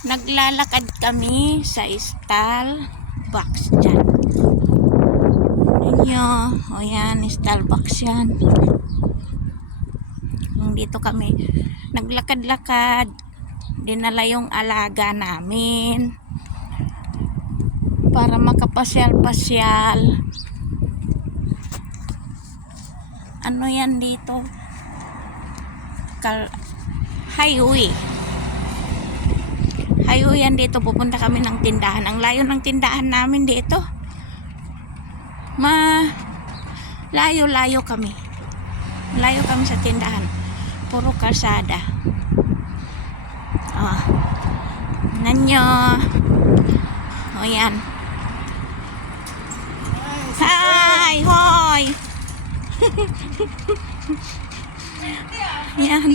Naglalakad kami sa Starbucks dyan. Ninyo, o yan, Starbucks yan. Dito kami naglakad-lakad. Dinala yung alaga namin para makapasyal-pasyal. Ano yan dito? Highway yan dito. Pupunta kami ng tindahan. Ang layo ng tindahan namin dito. Layo kami. Layo kami sa tindahan. Puro kalsada. Nanyo. O yan. Hi! Hoy! Yan.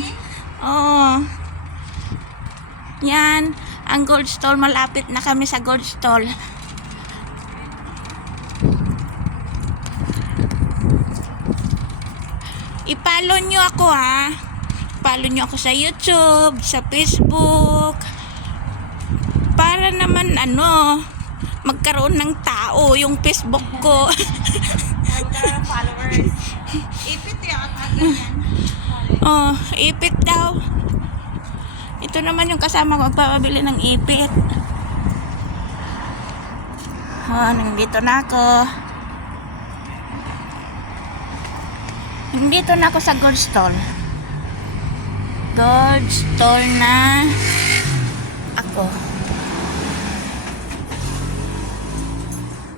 Yan. Ang gold stall. Malapit na kami sa gold stall. I-follow nyo ako ha. Follow nyo ako sa YouTube, sa Facebook. Para naman magkaroon ng tao yung Facebook ko. Followers. Ipit yung ganyan. Ipit daw. Ito naman yung kasama ko magpapabili ng ipit. Nandito na ako. Nandito na ako sa gold stall. Gold stall na ako.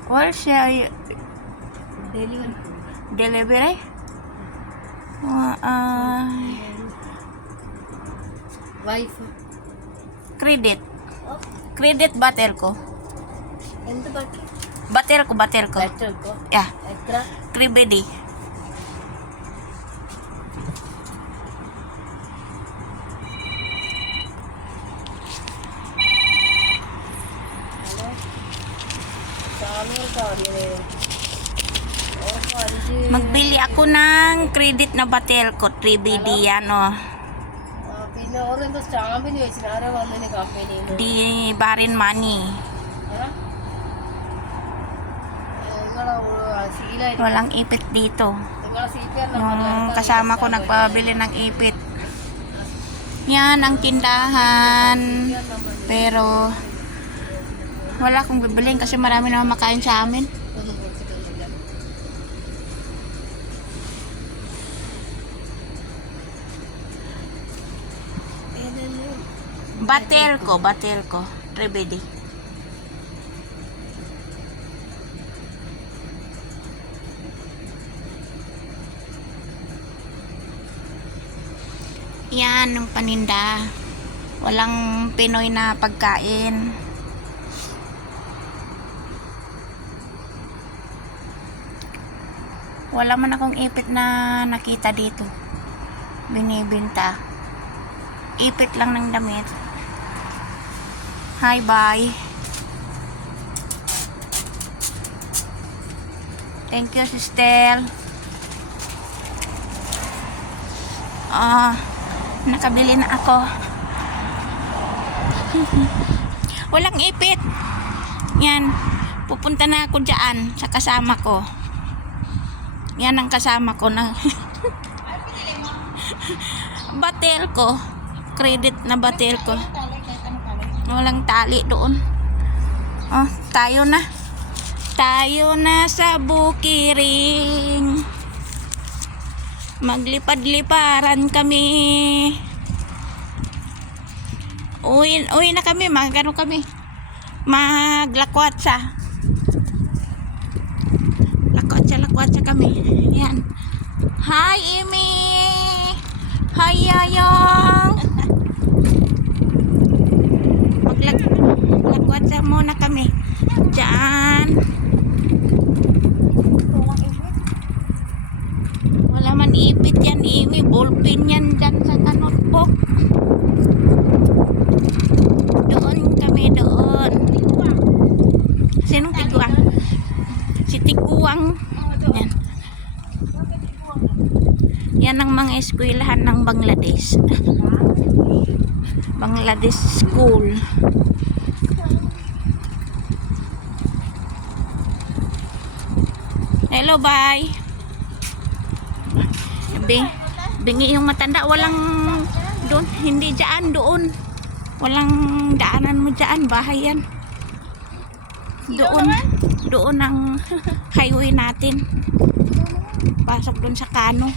Where's your delivery? Wife. Credit bater ko. Entu baki? Bater ko. Better ko. Yeah. Extra. Kribedi. Magbili ako ng credit na bater ko. 3BD yan Di Barin Money. Walang ipit dito. Yung kasama ko nagpabili ng ipit. Yan ang tindahan. Pero wala akong bibilin kasi marami naman makain sa amin. Bater ko. 3BD. Yan ang paninda. Walang Pinoy na pagkain. Wala man akong ipit na nakita dito. Binibinta. Ipit lang ng damit. Hi, bye. Thank you, sister. Nakabili na ako. Walang ipit. Yan. Pupunta na ako dyan sa kasama ko. Yan ang kasama ko na bater ko. Credit na bater ko. Walang tali doon. Tayo na. Tayo na sa bukiring. Maglipad-liparan kami. Uwi na kami. Magano kami? Maglakwatsa. Lakwatsa kami. Yan. Hi, Imi. Hi, Yayong. Maglagwatsa muna kami dyan. Wala man ipit yan, Imi. Ballpen yan dyan sa notebook. Doon kami, doon. Sinong tiguang? Si Tiguang. Yan. Yan ang mga eskwelahan ng Bangladesh. Bangladesh School. Hello, bye. Bingi yung matanda. Walang doon. Hindi dyan. Doon. Walang daanan mo dyan. Bahay yan. Doon. Doon ang highway natin. Pasok doon sa Kano.